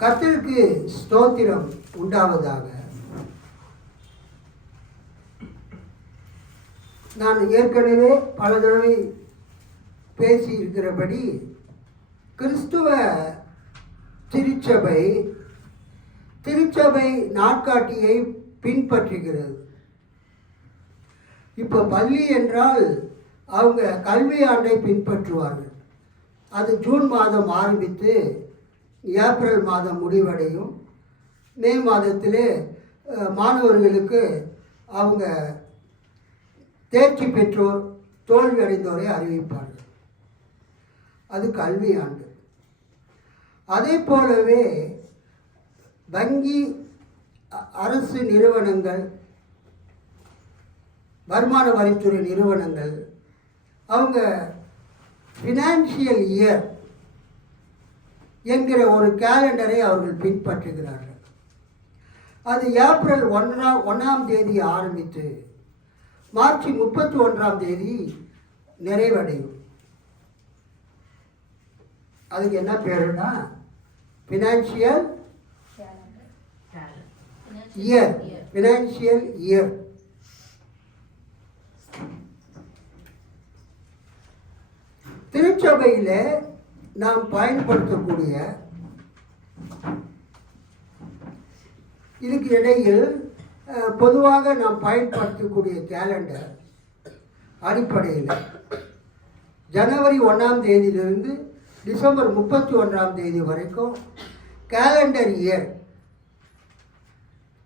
கர்த்தருக்கு ஸ்தோத்திரம் உண்டாவதாக. நான் ஏற்கனவே பல தடவை பேசி இருக்கிறபடி கிறிஸ்துவ திருச்சபை நாட்காட்டியை பின்பற்றுகிறது. இப்போ பள்ளி என்றால் அவங்க கல்வி ஆண்டை பின்பற்றுவார்கள். அது ஜூன் மாதம் ஆரம்பித்து ஏப்ரல் மாதம் முடிவடையும். மே மாதத்திலே மாணவர்களுக்கு அவங்க தேர்ச்சி பெற்றோர் தோல்வி அடைந்தோரை அறிவிப்பார்கள். அது கல்வி ஆண்டு. அதே போலவே வங்கி, அரசு நிறுவனங்கள், வருமான வரித்துறை நிறுவனங்கள் அவங்க ஃபினான்ஷியல் இயர் என்கிற ஒரு கேலண்டரை அவர்கள் பின்பற்றுகிறார்கள். அது ஏப்ரல் 1ஆம் தேதி ஆரம்பித்து மார்ச் 31ஆம் தேதி நிறைவடையும். அதுக்கு என்ன பேருன்னா ஃபினான்ஷியல் இயர். திருச்சபையில் நாம் பயன்படுத்தக்கூடிய இதுக்கு இடையில் பொதுவாக நாம் பயன்படுத்தக்கூடிய கேலண்டர் அடிப்படையில் ஜனவரி 1ஆம் தேதியிலிருந்து டிசம்பர் 31ஆம் தேதி வரைக்கும் கேலண்டர் இயர்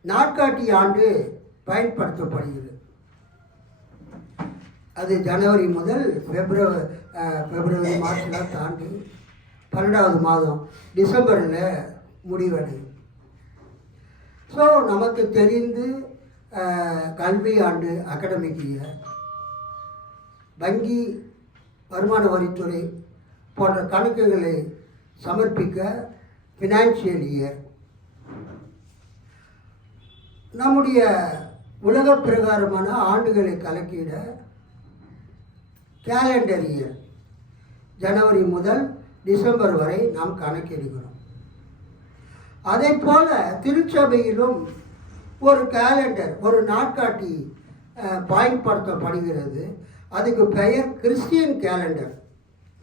நாட்காட்டி ஆண்டு பயன்படுத்தப்படுகிறது. அது ஜனவரி முதல் பிப்ரவரி மார்ச்லாம் தாண்டி 12வது மாதம் டிசம்பரில் முடிவடையும். ஸோ நமக்கு தெரிந்து கல்வி ஆண்டு அகாடமிக் இயர், வங்கி, வருமான வரித்துறை போன்ற கணக்குகளை சமர்ப்பிக்க ஃபினான்ஷியல் இயர், நம்முடைய உலக பிரகாரமான ஆண்டுகளை கணக்கிட கேலண்டர் இயர், ஜனவரி முதல் டிசம்பர் வரை நாம் கணக்கிடுகிறோம். அதே போல் திருச்சபையிலும் ஒரு கேலண்டர், ஒரு நாட்காட்டி பயன்படுத்தப்படுகிறது. அதுக்கு பெயர் கிறிஸ்டியன் கேலண்டர்,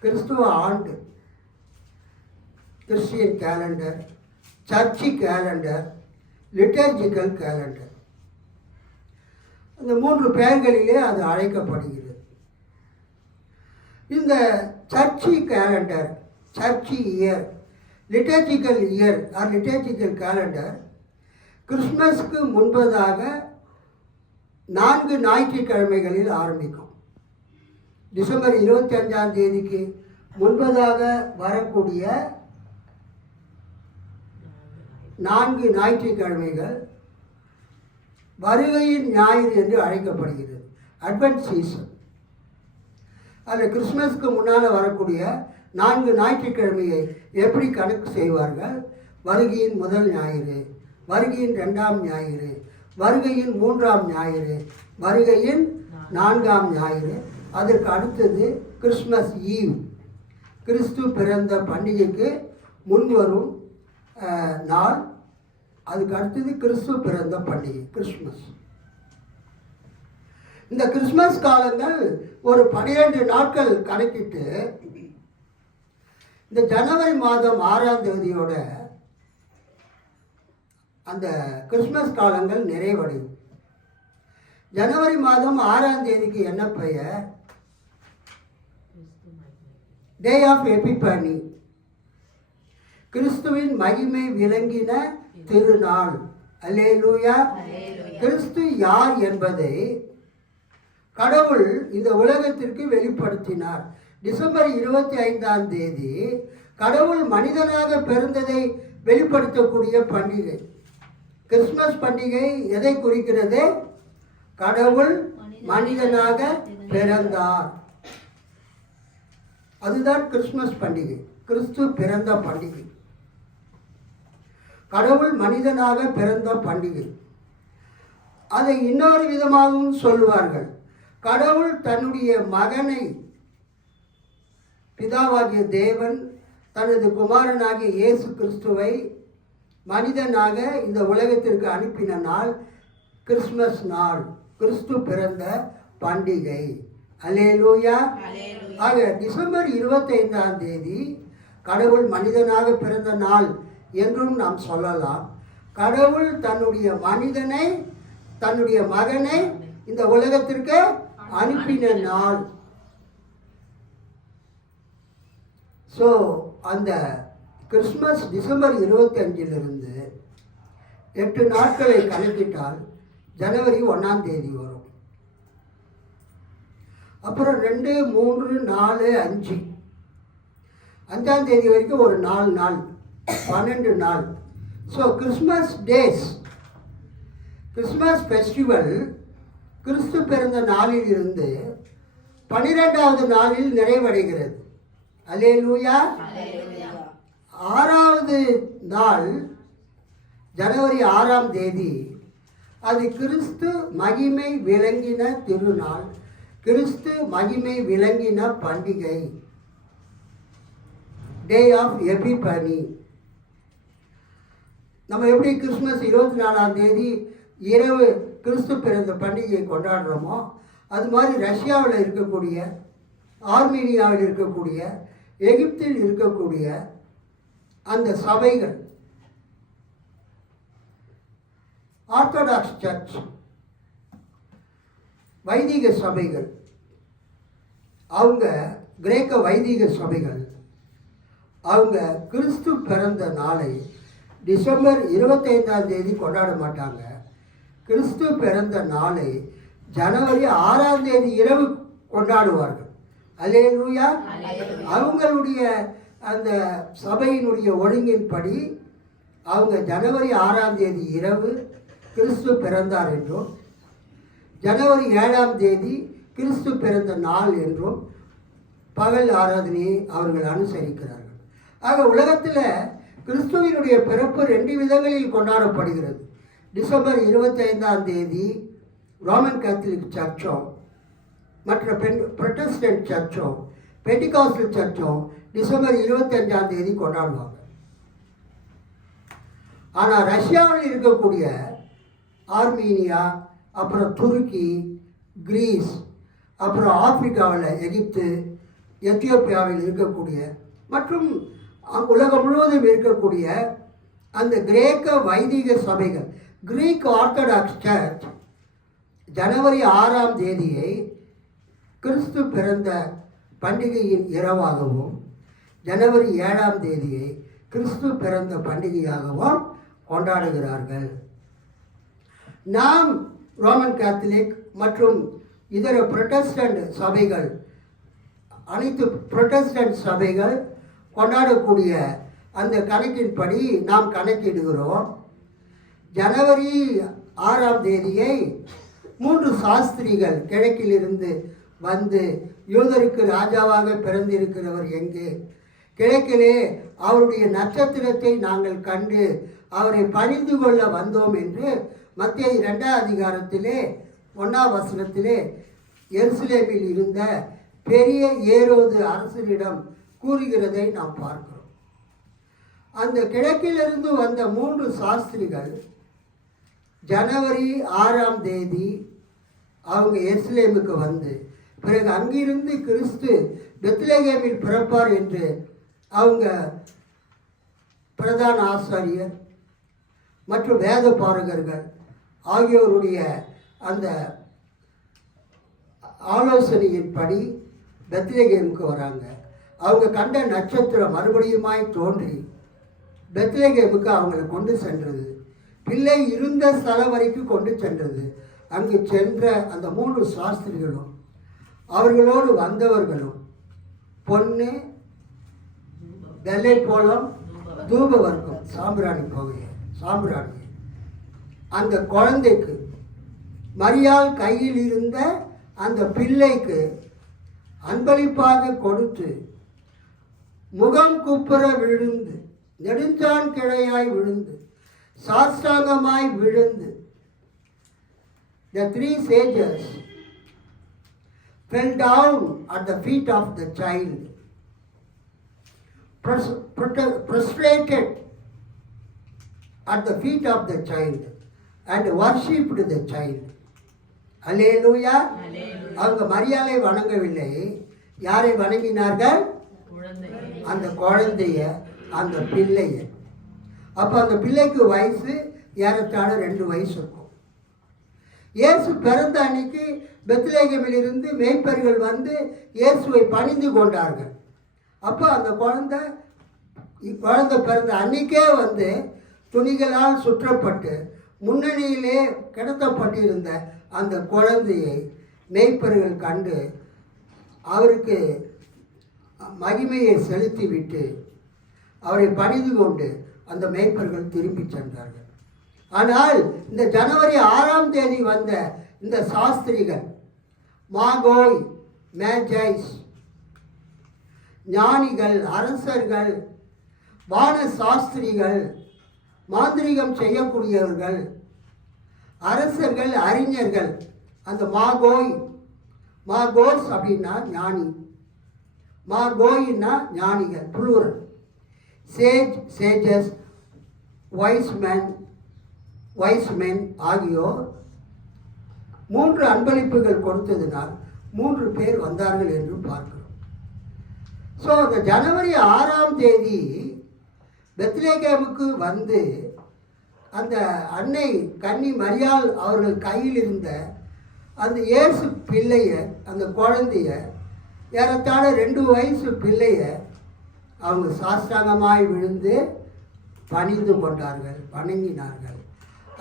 கிறிஸ்துவ ஆண்டு, Christian calendar, church calendar, liturgical calendar. இந்த 3 பெயர்களிலே அது அழைக்கப்படுகிறது. இந்த church calendar, church year, liturgical year or liturgical calendar கிறிஸ்மஸ்க்கு முன்பதாக 4 ஞாயிற்றுக்கிழமைகளில் ஆரம்பிக்கும். டிசம்பர் 25ஆம் தேதிக்கு முன்பதாக வரக்கூடிய 4 ஞாயிற்றுக்கிழமைகள் வருகையின் ஞாயிறு என்று அழைக்கப்படுகிறது, அட்வென்ட் சீசன். அதில் கிறிஸ்மஸ்க்கு முன்னால் வரக்கூடிய 4 ஞாயிற்றுக்கிழமையை எப்படி கணக்கு செய்வார்கள்? வருகையின் முதல் ஞாயிறு, வருகையின் 2ஆம் ஞாயிறு, வருகையின் 3ஆம் ஞாயிறு, வருகையின் 4ஆம் ஞாயிறு. அதற்கு அடுத்தது கிறிஸ்மஸ் ஈவ், கிறிஸ்து பிறந்த பண்டிகைக்கு முன்வரும் நாள். அதுக்கு அடுத்தது கிறிஸ்து பிறந்த பண்டிகை, கிறிஸ்மஸ். இந்த கிறிஸ்மஸ் காலங்கள் ஒரு 12 நாட்கள் கணக்கிட்டு இந்த ஜனவரி மாதம் 6ஆம் தேதியோட அந்த கிறிஸ்மஸ் காலங்கள் நிறைவடையும். ஜனவரி மாதம் 6ஆம் தேதிக்கு என்ன பெயர்? டே ஆஃப் எபிஃபனி, கிறிஸ்துவின் மகிமை விளங்கின திருநாள். அல்லேலூயா. கிறிஸ்து யார் என்பதை கடவுள் இந்த உலகத்திற்கு வெளிப்படுத்தினார். டிசம்பர் 25ஆம் தேதி கடவுள் மனிதனாக பிறந்ததை வெளிப்படுத்தக்கூடிய பண்டிகை. கிறிஸ்மஸ் பண்டிகை எதை குறிக்கிறது? கடவுள் மனிதனாக பிறந்தார். அதுதான் கிறிஸ்மஸ் பண்டிகை, கிறிஸ்து பிறந்த பண்டிகை, கடவுள் மனிதனாக பிறந்த பண்டிகை. அதை இன்னொரு விதமாகவும் சொல்வார்கள். கடவுள் தன்னுடைய மகனை, பிதாவாகிய தேவன் தனது குமாரனாகிய இயேசு கிறிஸ்துவை மனிதனாக இந்த உலகத்திற்கு அனுப்பின நாள் கிறிஸ்மஸ் நாள், கிறிஸ்து பிறந்த பண்டிகை. அல்லேலூயா. ஆக டிசம்பர் 25ஆம் தேதி கடவுள் மனிதனாக பிறந்த நாள் என்றும் நாம் சொல்லலாம். கடவுள் தன்னுடைய மனிதனை, தன்னுடைய மகனை இந்த உலகத்திற்கு அனுப்பின நாள். ஸோ அந்த கிறிஸ்மஸ் டிசம்பர் 25லிருந்து 8 நாட்களை கணக்கிட்டால் ஜனவரி 1ஆம் தேதி வரும். அப்புறம் 2, 3, 4, 5 5ஆம் தேதி வரைக்கும் ஒரு 4 நாள், 12 நாள். So Christmas days, Christmas festival கிறிஸ்து பிறந்த நாளில் இருந்து 12வது நாளில் நிறைவடைகிறது. அல்லேலூயா. 6வது நாள் ஜனவரி 6ஆம் தேதி, அது கிறிஸ்து மகிமை விளங்கின திருநாள், கிறிஸ்து மகிமை விளங்கின பண்டிகை, டே ஆஃப் எபிபனி. நம்ம எப்படி கிறிஸ்மஸ் 24ஆம் தேதி இரவு கிறிஸ்து பிறந்த பண்டிகையை கொண்டாடுறோமோ, அது மாதிரி ரஷ்யாவில் இருக்கக்கூடிய, ஆர்மீனியாவில் இருக்கக்கூடிய, எகிப்தில் இருக்கக்கூடிய அந்த சபைகள், ஆர்த்தடாக்ஸ் சர்ச், வைதிக சபைகள், அவங்க கிரேக்க வைதிக சபைகள், அவங்க கிறிஸ்து பிறந்த நாளை டிசம்பர் 25ஆம் தேதி கொண்டாட மாட்டாங்க. கிறிஸ்து பிறந்த நாளை ஜனவரி 6ஆம் தேதி இரவு கொண்டாடுவார்கள். அல்லேலூயா. அவங்களுடைய அந்த சபையினுடைய ஒழுங்கின்படி அவங்க ஜனவரி 6ஆம் தேதி இரவு கிறிஸ்து பிறந்தார் என்றும், ஜனவரி 7ஆம் தேதி கிறிஸ்து பிறந்த நாள் என்றும் பகல் ஆராதனையை அவர்கள் அனுசரிக்கிறார்கள். ஆக உலகத்தில் கிறிஸ்துவினுடைய பிறப்பு 2 விதங்களில் கொண்டாடப்படுகிறது. டிசம்பர் 25ஆம் தேதி ரோமன் கேத்தலிக் சர்ச்சும் மற்ற புரொட்டஸ்டன்ட் சர்ச்சும் பெண்டிகாஸ்டல் சர்ச்சும் டிசம்பர் 25ஆம் தேதி கொண்டாடுவாங்க. ஆனால் ரஷ்யாவில் இருக்கக்கூடிய ஆர்மீனியா, அப்புறம் துருக்கி, கிரீஸ், அப்புறம் ஆப்பிரிக்காவில் எகிப்து, எத்தியோப்பியாவில் இருக்கக்கூடிய மற்றும் உலகம் முழுவதும் இருக்கக்கூடிய அந்த கிரேக்க வைதிக சபைகள், கிரீக் ஆர்த்தடாக்ஸ் சர்ச் ஜனவரி 6ஆம் தேதியை கிறிஸ்து பிறந்த பண்டிகையின் இரவாகவும், ஜனவரி 7ஆம் தேதியை கிறிஸ்து பிறந்த பண்டிகையாகவும் கொண்டாடுகிறார்கள். நாம் ரோமன் கேத்தலிக் மற்றும் இதர புரொட்டஸ்டன்ட் சபைகள், அனைத்து புரொட்டஸ்டன்ட் சபைகள் கொண்டாடக்கூடிய அந்த கணக்கின்படி நாம் கணக்கிடுகிறோம். ஜனவரி 6ஆம் தேதியை 3 சாஸ்திரிகள் கிழக்கிலிருந்து வந்து, யூதருக்கு ராஜாவாக பிறந்திருக்கிறவர் எங்கே, கிழக்கிலே அவருடைய நட்சத்திரத்தை நாங்கள் கண்டு அவரை பணிந்து கொள்ள வந்தோம் என்று மத்தேயு 2ஆம் அதிகாரத்திலே 1ஆம் வசனத்திலே எருசலேமில் இருந்த பெரிய ஏரோது அரசனிடம் கூறுகிறதை நாம் பார்க்கிறோம். அந்த கிழக்கிலிருந்து வந்த 3 சாஸ்திரிகள் ஜனவரி 6ஆம் தேதி அவங்க எருசலேமுக்கு வந்து, பிறகு அங்கிருந்து கிறிஸ்து பெத்லகேமில் பிறப்பார் என்று அவங்க பிரதான ஆசாரியர் மற்றும் வேத பாரகர்கள் ஆகியோருடைய அந்த ஆலோசனையின்படி பெத்லகேமுக்கு வராங்க. அவங்க கண்ட நட்சத்திரம் மறுபடியுமாய் தோன்றி பெத்லகேமுக்கு அவங்களை கொண்டு சென்றது. பிள்ளை இருந்த ஸ்தலம் வரைக்கும் கொண்டு சென்றது. அங்கு சென்ற அந்த 3 சாஸ்திரிகளும் அவர்களோடு வந்தவர்களும் பொண்ணு, வெள்ளை போலம், தூப வர்க்கம், சாம்பிராணி புகையை, சாம்பிராணி அந்த குழந்தைக்கு, மரியாள் கையில் இருந்த அந்த பிள்ளைக்கு அன்பளிப்பாக கொடுத்து முகம் குப்புற விழுந்து, நெடுஞ்சான் கிளையாய் விழுந்து, சாஷ்டாங்கமாய் விழுந்து, the 3 sages fell down at the feet of the child, prostrated at the feet of the child and worshipped the child. அல்லேலூயா. அவங்க மரியாதை வணங்கவில்லை, யாரை வணங்கினார்கள்? அந்த குழந்தைய, அந்த பிள்ளைய. அப்போ அந்த பிள்ளைக்கு வயசு ஏறத்தாழ 2 வயசு இருக்கும். இயேசு பிறந்த அன்னைக்கு பெத்லகேமிலிருந்து மேய்ப்பர்கள் வந்து இயேசுவை பணிந்து கொண்டார்கள். அப்போ அந்த குழந்தை பிறந்த அன்னைக்கே வந்து துணிகளால் சுற்றப்பட்டு முன்னணியிலே கிடத்தப்பட்டிருந்த அந்த குழந்தையை மேய்ப்பர்கள் கண்டு அவருக்கு மகிமையை செலுத்திவிட்டு அவரை பணிந்து கொண்டு அந்த மேய்ப்பர்கள் திரும்பி சென்றார்கள். ஆனால் இந்த ஜனவரி 6ஆம் தேதி வந்த இந்த சாஸ்திரிகள், மாகோய், மேஜைஸ், ஞானிகள், அரசர்கள், வான சாஸ்திரிகள், மாந்திரிகம் செய்யக்கூடியவர்கள், அரசர்கள், அறிஞர்கள், அந்த மாகோஸ் அப்படின்னா ஞானி, மாகோயின்னா ஞானிகள் புளூரல், சேஜஸ், வைஸ்மென் ஆகியோர் 3 அன்பளிப்புகள் கொடுத்ததினால் 3 பேர் வந்தார்கள் என்று பார்க்கிறோம். ஸோ அந்த ஜனவரி 6ஆம் தேதி பெத்லகேமுக்கு வந்து அந்த அன்னை கன்னி மரியாள் அவர்கள் கையில் இருந்த அந்த இயேசு பிள்ளைய, அந்த குழந்தைய, ஏறத்தாழ 2 வயசு பிள்ளைய அவங்க சாஷ்டாங்கமாய் விழுந்து பணிந்து கொண்டார்கள், வணங்கினார்கள்.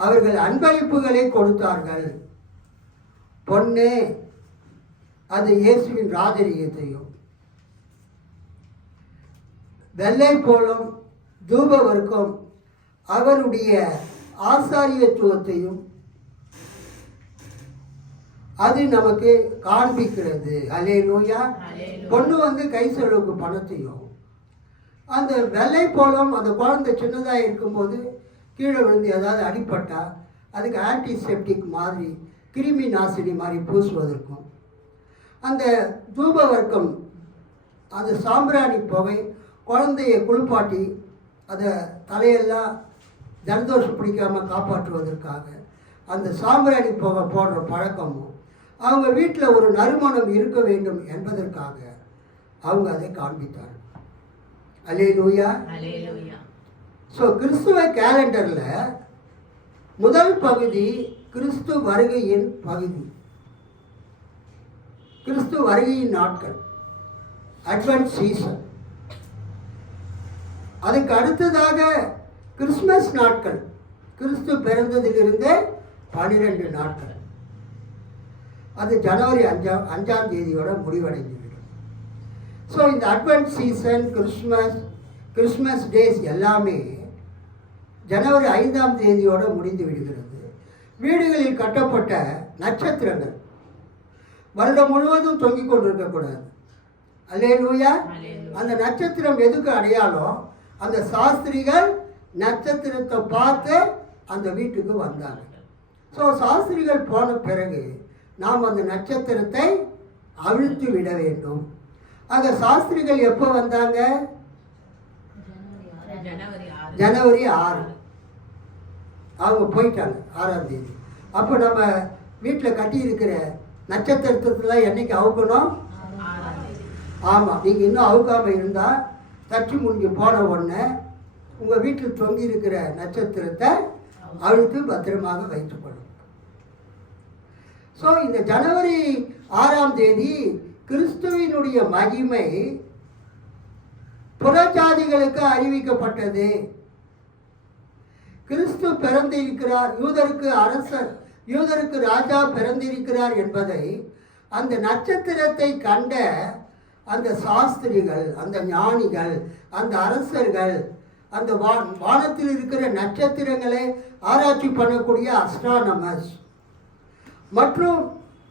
அவர்கள் அன்பளிப்புகளை கொடுத்தார்கள். பொண்ணு, அது இயேசுவின் ராஜரீகத்தையும், வெள்ளை போலும் தூப வர்க்கம் அவருடைய ஆசாரியத்துவத்தையும் அது நமக்கு காண்பிக்கிறது. அல்லேலூயா. பொண்ணு வந்து கை செலவுக்கு பணத்தையும், அந்த வெள்ளை போலும் அந்த குழந்தை சின்னதாக இருக்கும்போது கீழே விழுந்து ஏதாவது அடிப்பட்டா அதுக்கு ஆன்டிசெப்டிக் மாதிரி, கிருமி நாசினி மாதிரி பூசுவதற்கும், அந்த தூப வர்க்கம், அந்த சாம்பிராணி புகை குழந்தையை குளிப்பாட்டி அதை தலையெல்லாம் ஜலதோஷம் பிடிக்காமல் காப்பாற்றுவதற்காக அந்த சாம்பிராணி புகை போடுற பழக்கமும், அவங்க வீட்டில் ஒரு நறுமணம் இருக்க வேண்டும் என்பதற்காக அவங்க அதை காண்பித்தார்கள். அல்லேலூயா. ஸோ கிறிஸ்துவ கேலண்டரில் முதல் பகுதி கிறிஸ்து வருகையின் பகுதி, கிறிஸ்து வருகையின் நாட்கள், அட்வென்ட் சீசன். அதுக்கு அடுத்ததாக கிறிஸ்மஸ் நாட்கள், கிறிஸ்து பிறந்ததிலிருந்து 12 நாட்கள். அது ஜனவரி 5ஆம் தேதியோட முடிவடைந்துவிடும். ஸோ இந்த அட்வென்ட் சீசன், கிறிஸ்மஸ் டேஸ் எல்லாமே ஜனவரி 5ஆம் தேதியோடு முடிந்து விடுகிறது. வீடுகளில் கட்டப்பட்ட நட்சத்திரங்கள் வருடம் முழுவதும் தொங்கிக் கொண்டிருக்கக்கூடாது. அல்லேலூயா. அந்த நட்சத்திரம் எதுக்கு அடையாளம்? அந்த சாஸ்திரிகள் நட்சத்திரத்தை பார்த்து அந்த வீட்டுக்கு வந்தாங்க. ஸோ சாஸ்திரிகள் போன பிறகு நாம் அந்த நட்சத்திரத்தை அவிழ்த்து விட வேண்டும். அந்த சாஸ்திரிகள் எப்போ வந்தாங்க? ஜனவரி 6. அவங்க போயிட்டாங்க 6ஆம் தேதி. அப்போ நம்ம வீட்டில் கட்டியிருக்கிற நட்சத்திரத்தில் என்னைக்கு அவுக்கணும்? ஆமாம். நீங்கள் இன்னும் அவுக்காமல் இருந்தால் தச்சு முடிஞ்சு போன உடனே உங்கள் வீட்டில் தொங்கி இருக்கிற நட்சத்திரத்தை அழுத்து பத்திரமாக வைத்துக்கொள்ளும். ஸோ இந்த ஜனவரி 6ஆம் தேதி கிறிஸ்துவினுடைய மகிமை புறஜாதிகளுக்கு அறிவிக்கப்பட்டது. கிறிஸ்து பிறந்திருக்கிறார், யூதருக்கு அரசர், யூதருக்கு ராஜா பிறந்திருக்கிறார் என்பதை அந்த நட்சத்திரத்தை கண்ட அந்த சாஸ்திரிகள், அந்த ஞானிகள், அந்த அரசர்கள், அந்த வானத்தில் இருக்கிற நட்சத்திரங்களை ஆராய்ச்சி பண்ணக்கூடிய அஸ்ட்ரானமர்ஸ், மற்றும்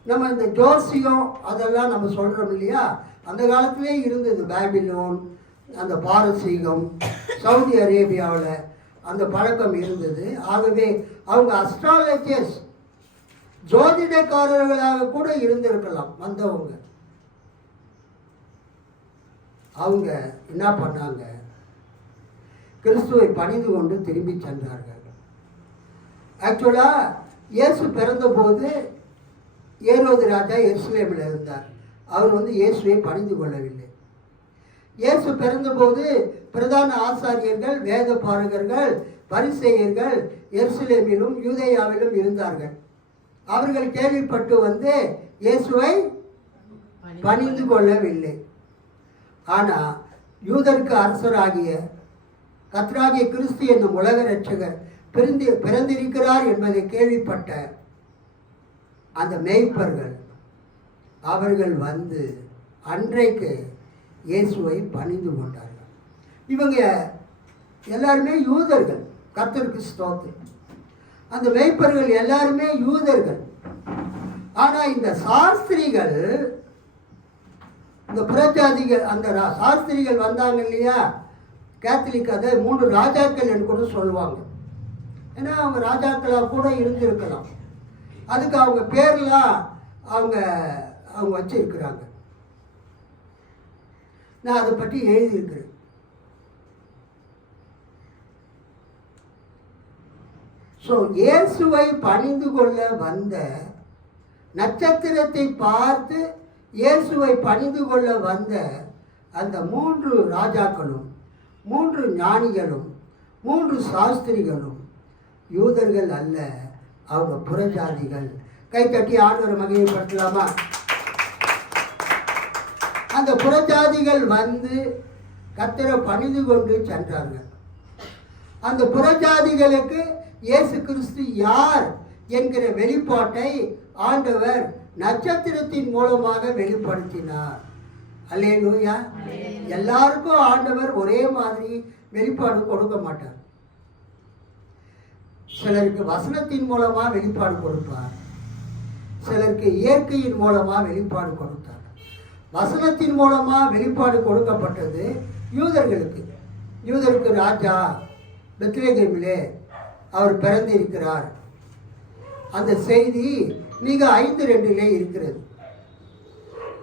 நம்ம இந்த ஜோசியம் அதெல்லாம் நம்ம சொல்கிறோம் இல்லையா, அந்த காலத்திலே இருந்தது. பாபிலோன், அந்த பாரசீகம், சவுதி அரேபியாவில் அந்த பழக்கம் இருந்தது. ஆகவே அவங்க அஸ்ட்ராலஜர்ஸ், ஜோதிடக்காரர்களாக கூட இருந்திருக்கலாம் வந்தவங்க. அவங்க என்ன பண்ணாங்க? கிறிஸ்துவை பணிந்து கொண்டு திரும்பி சென்றார்கள். ஆக்சுவலாக இயேசு பிறந்தபோது ஏரோது ராஜா எருசலேமில் இருந்தார். அவர் இயேசுவை பணிந்து கொள்ளவில்லை. இயேசு பிறந்தபோது பிரதான ஆசாரியர்கள், வேத பாரகர்கள், பரிசேயர்கள் எருசலேமிலும் யூதேயாவிலும் இருந்தார்கள். அவர்கள் கேள்விப்பட்டு இயேசுவை பணிந்து கொள்ளவில்லை. ஆனால் யூதருக்கு அரசராகிய கர்த்தராகிய கிறிஸ்து என்னும் உலக இரட்சகர் பிறந்திருக்கிறார் என்பதை கேள்விப்பட்ட அந்த மேய்ப்பர்கள் அவர்கள் அன்றைக்கு இயேசுவை பணிந்து கொண்டார்கள். இவங்க எல்லாருமே யூதர்கள். கர்த்தருக்கு ஸ்தோத்திரம். அந்த மேய்ப்பர்கள் எல்லாருமே யூதர்கள். ஆனால் இந்த சாஸ்திரிகள், இந்த புறஜாதிகள், அந்த சாஸ்திரிகள் வந்தாங்க இல்லையா, கேத்தலிக் அதை 3 ராஜாக்கள் என்று கூட சொல்லுவாங்க. ஏன்னா அவங்க ராஜாக்களாக கூட இருந்திருக்கலாம். அதுக்கு அவங்க பேர்லாம் அவங்க வச்சிருக்கிறாங்க. நான் அதை பற்றி எழுதியிருக்கிறேன். ஸோ இயேசுவை பணிந்து கொள்ள வந்த, நட்சத்திரத்தை பார்த்து இயேசுவை பணிந்து கொள்ள வந்த அந்த 3 ராஜாக்களும், 3 ஞானிகளும், 3 சாஸ்திரிகளும் யூதர்கள் அல்ல, அவங்க புறஜாதிகள். கைத்தட்டி ஆண்டவரை மகிமைப்படுத்தலாமா? அந்த புறஜாதிகள் கர்த்தரை பணிந்து கொண்டு சென்றார்கள். அந்த புறஜாதிகளுக்கு இயேசு கிறிஸ்து யார் என்கிற வெளிப்பாட்டை ஆண்டவர் நட்சத்திரத்தின் மூலமாக வெளிப்படுத்தினார். அல்லேலூயா. எல்லாருக்கும் ஆண்டவர் ஒரே மாதிரி வெளிப்பாடு கொடுக்க மாட்டார். சிலருக்கு வசனத்தின் மூலமாக வெளிப்பாடு கொடுப்பார், சிலருக்கு இயற்கையின் மூலமாக வெளிப்பாடு கொடுத்தார். வசனத்தின் மூலமாக வெளிப்பாடு கொடுக்கப்பட்டது யூதருக்கு ராஜா பெத்லகேமிலே அவர் பிறந்திருக்கிறார். அந்த செய்தி மிக 5:2 இருக்கிறது.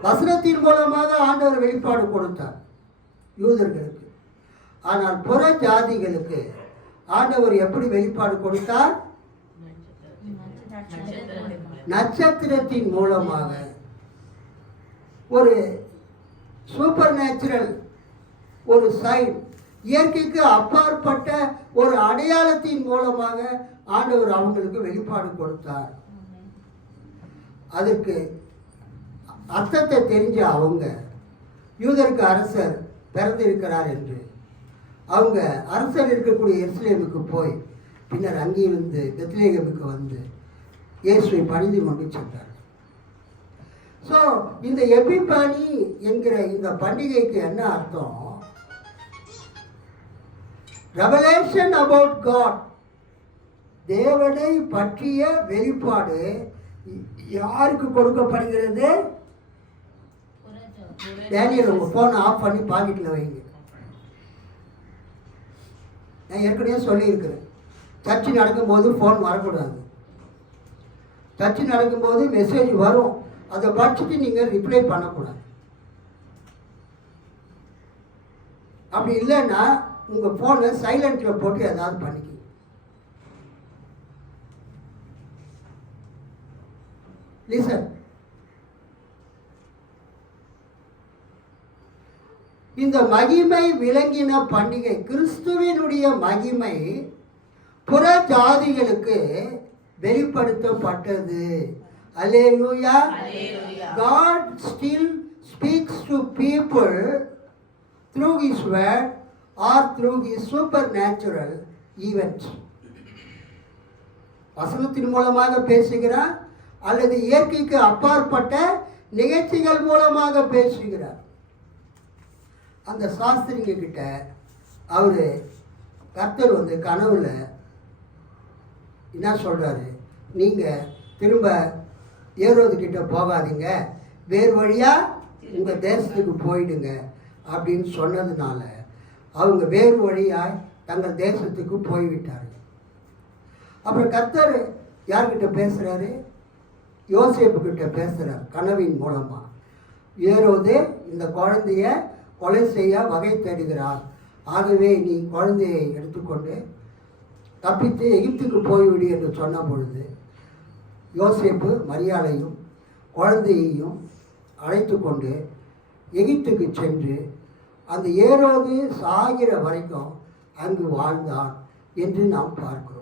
வசனத்தின் மூலமாக ஆண்டவர் வெளிப்பாடு கொடுத்தார் யூதர்களுக்கு. ஆனால் புற ஜாதிகளுக்கு ஆண்டவர் எப்படி வெளிப்பாடு கொடுத்தார்? நட்சத்திரத்தின் மூலமாக. ஒரு சூப்பர் நேச்சுரல், ஒரு சைன், இயற்கைக்கு அப்பாற்பட்ட ஒரு அடையாளத்தின் மூலமாக ஆண்டவர் அவங்களுக்கு வெளிப்பாடு கொடுத்தார். அதற்கு அர்த்தத்தை தெரிஞ்ச அவங்க யூதருக்கு அரசர் பிறந்திருக்கிறார் என்று அவங்க அரசர் இருக்கக்கூடிய எருசலேமுக்கு போய் பின்னர் அங்கிருந்து பெத்லகேமுக்கு இயேசுவை பணிந்து கொண்டு சென்றார். ஸோ இந்த எபிபானி என்கிற இந்த பண்டிகைக்கு என்ன அர்த்தம்? ரெவலேஷன் அபவுட் காட், தேவனை பற்றிய வெளிப்பாடு யாருக்கு கொடுக்கப்படுகிறது? டேனியல், உங்க போனை ஆஃப் பண்ணி பாக்கெட்டில் வைங்க. நான் ஏற்கனவே சொல்லியிருக்கிறேன், சர்ச்சு நடக்கும்போது ஃபோன் வரக்கூடாது. சர்ச்சு நடக்கும்போது மெசேஜ் வரும், அதை படிச்சுட்டு நீங்கள் ரிப்ளை பண்ணக்கூடாது. அப்படி இல்லைன்னா உங்கள் ஃபோனை சைலண்டில் போட்டு ஏதாவது பண்ணிக்க. லிசன். இந்த மகிமை விளங்கின பண்டிகை, கிறிஸ்துவினுடைய மகிமை புற ஜாதிகளுக்கு வெளிப்படுத்தப்பட்டது. அல்லேலூயா. God still speaks to people through His word or through His supernatural events. வசனத்தின் மூலமாக பேசுகிறார் அல்லது இயற்கைக்கு அப்பாற்பட்ட நிகழ்ச்சிகள் மூலமாக பேசுகிறார். அந்த சாஸ்திரிங்க கிட்ட அவரு கர்த்தர் கனவுல என்ன சொல்றாரு? நீங்க திரும்ப ஏரோது கிட்ட போகாதீங்க, வேறு வழியா உங்க தேசத்துக்கு போயிடுங்க அப்படின்னு சொன்னதுனால அவங்க வேறு வழியாய் தங்கள் தேசத்துக்கு போய்விட்டார்கள். அப்புறம் கர்த்தர் யார்கிட்ட பேசுறாரு? யோசேப்பு கிட்ட பேசுறார் கனவின் மூலமா. ஏரோது இந்த குழந்தைய கொலை செய்ய வகை தேடுகிறார், ஆகவே நீ குழந்தையை எடுத்துக்கொண்டு தப்பித்து எகிப்துக்கு போய்விடு என்று சொன்ன பொழுது யோசேப்பு மரியாளையும் குழந்தையையும் அழைத்து கொண்டு எகிப்துக்கு சென்று அந்த ஏரோது சாகிற வரைக்கும் அங்கு வாழ்ந்தான் என்று நாம் பார்க்கிறோம்.